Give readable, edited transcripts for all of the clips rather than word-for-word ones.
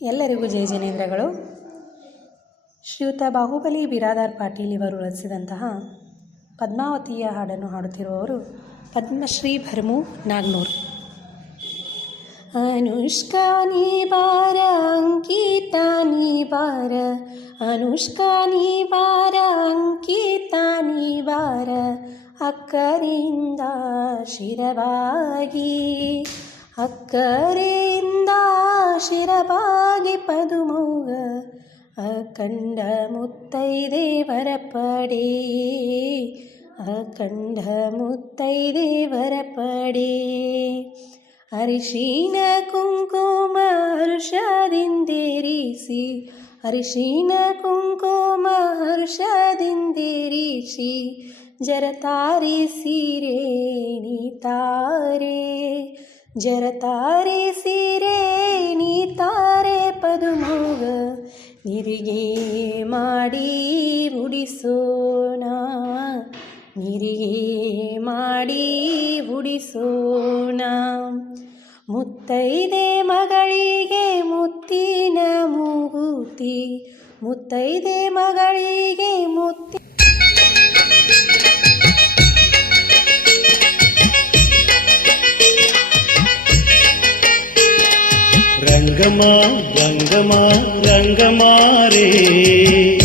ಎಲ್ಲರಿಗೂ ಜಯ ಜಿನೇಂದ್ರಗಳು. ಶ್ರೀಯುತ ಬಾಹುಬಲಿ ಬಿರಾದಾರ್ ಪಾಟೀಲ್ ಇವರು ರಚಿಸಿದಂತಹ ಪದ್ಮಾವತಿಯ ಹಾಡನ್ನು ಹಾಡುತ್ತಿರುವವರು ಪದ್ಮಶ್ರೀ ಭರಮು ನಾಗ್ನೂರ್. ಅನುಷ್ಕಾ ನೀ ಬಾರ, ಅಂಕಿತಾ ನೀ ಬಾರ, ಅನುಷ್ಕಾ ನೀ ಬಾರ, ಅಂಕಿತಾ ನೀ ಬಾರ, ಅಕ್ಕರಿಂದ ಶಿರವಾಗಿ, ಅಕ್ಕರಿಂದ ಶಿರವಾಗಿ ಪದುಮೋಗ ಅಖಂಡ ಮುತ್ತೈದೇವರ ಪಡೆ, ಅಖಂಡ ಮುತ್ತೈದೇವರ ಪಡೆ. ಅರಿಶಿನ ಕುಂಕುಮ ಹರ್ಷದಿಂದೇರಿಸಿ, ಅರಿಶಿನ ಕುಂಕುಮ ಹರ್ಷದಿಂದೇರಿಸಿ, ಜರತಾರೆ ಸೀರೆ ನೀತಾರೆ, ಜರತಾರೆ ಸೀರೆ ನೀತಾರೆ ಪದುಮೋಗ ನಿರಿಗೆ ಮಾಡಿ ಉಡಿಸೋಣ, ನಿರಿಗೆ ಮಾಡಿ ಉಡಿಸೋಣ. ಮುತ್ತೈದೆ ಮಗಳಿಗೆ ಮುತ್ತಿನ ಮೂಗುತಿ, ಮುತ್ತೈದೆ ಮಗಳಿಗೆ ಮುತ್ತಿ ರಂಗಮಾ ರಂಗಮಾ ರಂಗಮಾ ರೇ,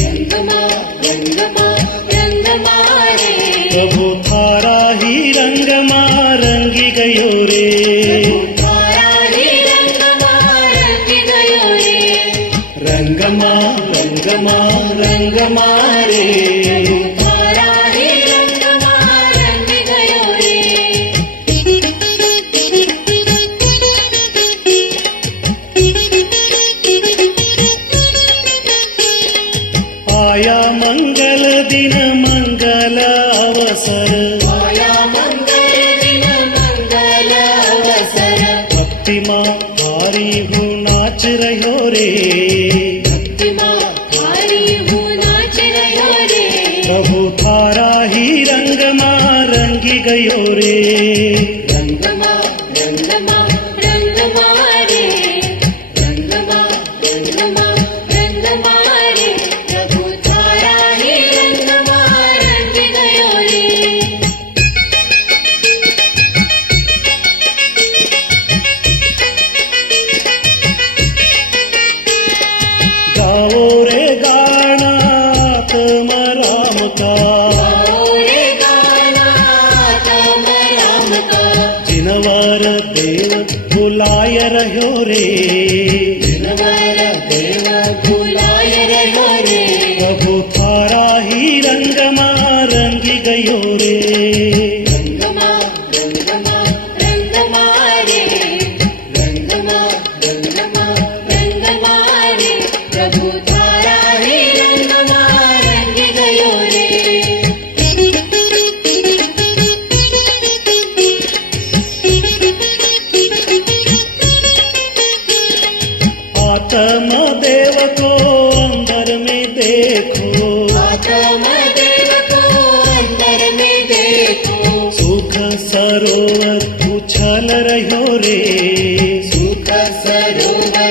ರಂಗಮಾ ರಂಗಮಾ ರಂಗಮಾ ರೇ, ಪ್ರಭು थारा ही रंगमा रंगी गयो रे, थारा ही रंगमा रंगी गयो रे, रंगमा रंगमा रंगमा रे, थारा ही रंगमा रंगी गयो रे. आया मंगल दिन मंगल अवसर, आया मंगल दिन मंगल अवसर, भक्ति माँ भारी हूँ नाच रहो रे, भक्ति माँ भारी हूँ नाच रहो रे, प्रभु थारा ही रंगमा रंगी गयो रे, रंगमा रंगमा रंगमा रे, रंगमा रंगमा रंगमा रे, प्रभु थारा ही रंगमा रंगी गयो रे. गाओ रे गाना तम राम का, गाओ रे गाना तम राम का, जिनवर देव बुलाय रहो रे, जिनवर देव बुलाय रहो रे, प्रभु थारा ही रंगमा रंगी गयो रे, रंगमा रंगमा रंगमा रे, रंगमा रंगमा रंगमा रे, प्रभु थारा ही रंगमा रंगी गयो रे. आत्म देव को अंदर में देखो, आत्म देव को अंदर में देखो, सुख सरोवर उछल रहो रे, सुख सरोवर